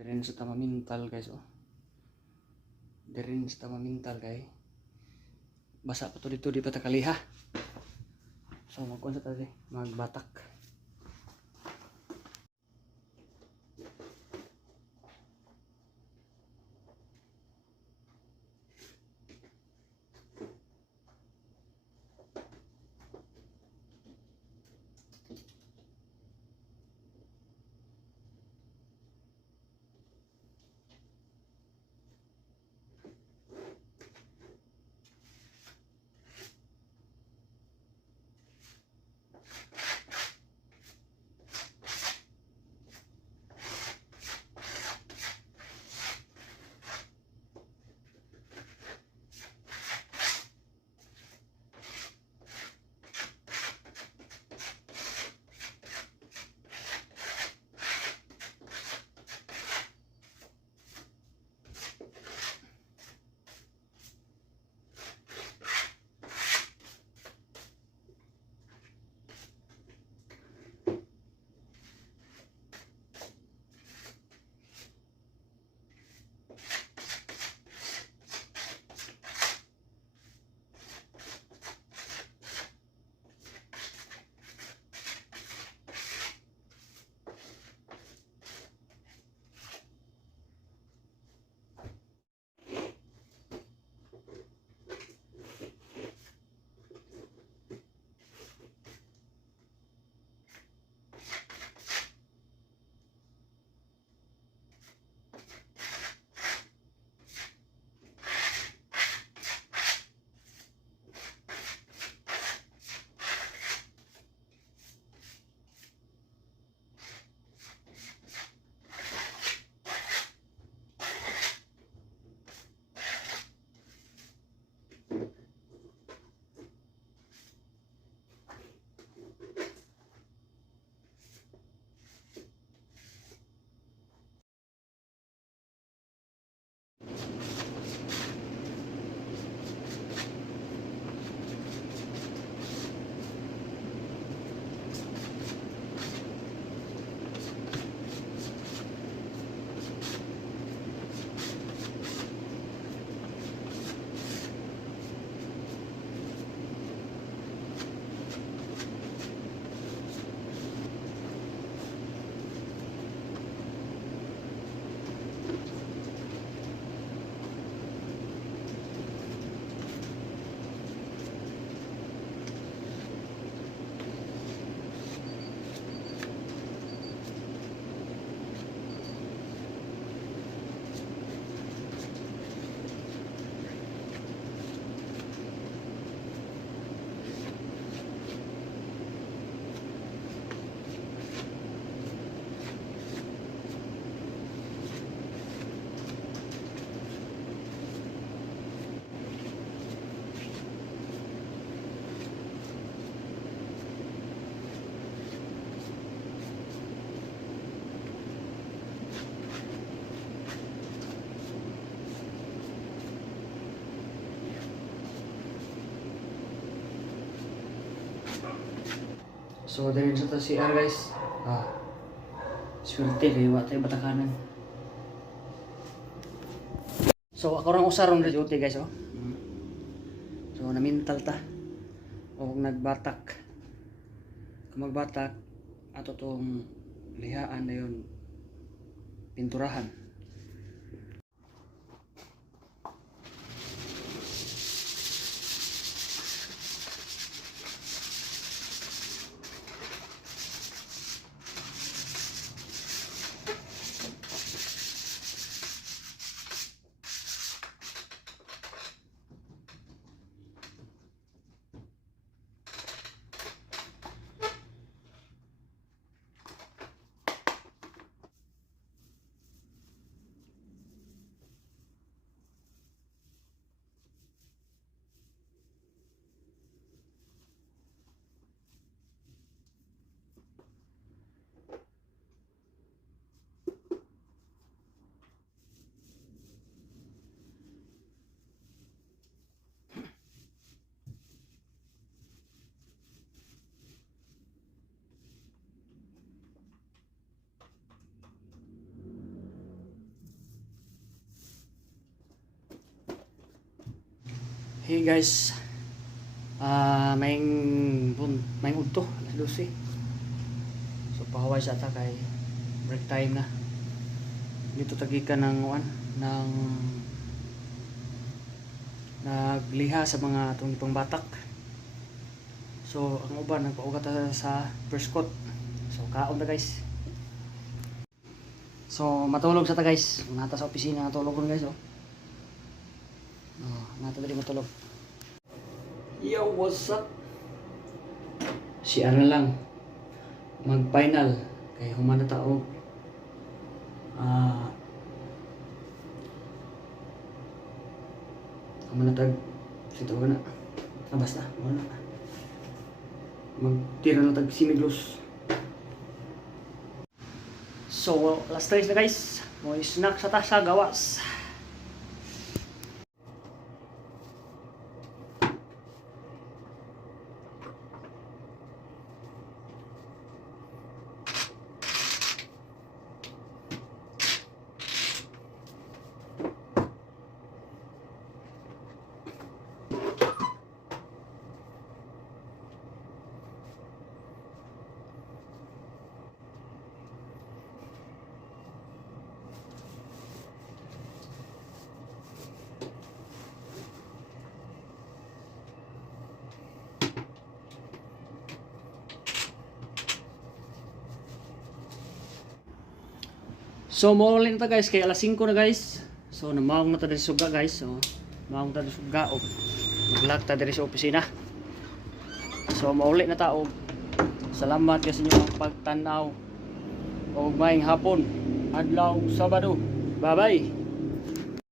Diren sa tama mental guys oh. Diren sa tama mental kay basa pa to dito di pa ta kaliha. So magkuan sa tadi magbatak. So dirin sa ta CR guys. Swerte kay wa tay batakanan. So ako rang usaron na duty guys oh. So na mental ta. O nagbatak. Kung magbatak ato tong lihaan na yun pinturahan. Hey guys, maing udto, alas 12. So pahaway sa ta kay break time na. Dito tagikan ng ng nagliha sa mga itong pangbatak. So ang uban nagpaugat sa first coat. So kaon na guys. So matulog sa ta guys. Nata sa opisina natulog ko guys oh. Nata dali matulog. Yo, what's up? Si ano lang mag-final kay humana tao. Manatag sito na. Basta, wala. Magtira na tag simiglos. So, last 3 na guys. Mo snack sa tasa gawas. So maulit na ta guys kay alas 5 na guys. So namawag na ta diri suga guys. So mawag ta diri suga og maglag ta diri sa opisina. So maulit na ta og salamat kasi inyo pagtan-aw og maayong hapon adlaw Sabado. Bye bye.